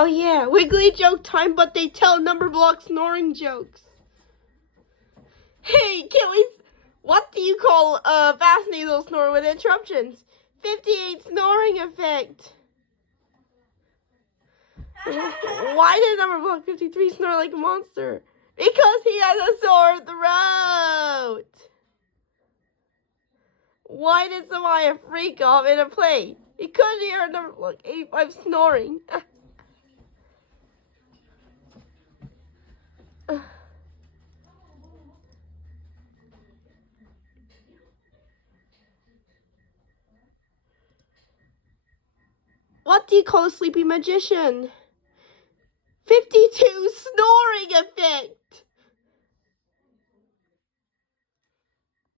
Oh yeah, Wiggly joke time, but they tell number block snoring jokes. Hey, what do you call a fast nasal snore with interruptions? 58 snoring effect. Why did number block 53 snore like a monster? Because he has a sore throat. Why did Samaya freak off in a play? He couldn't hear number block 85 snoring. What do you call a sleepy magician? 52 snoring effect.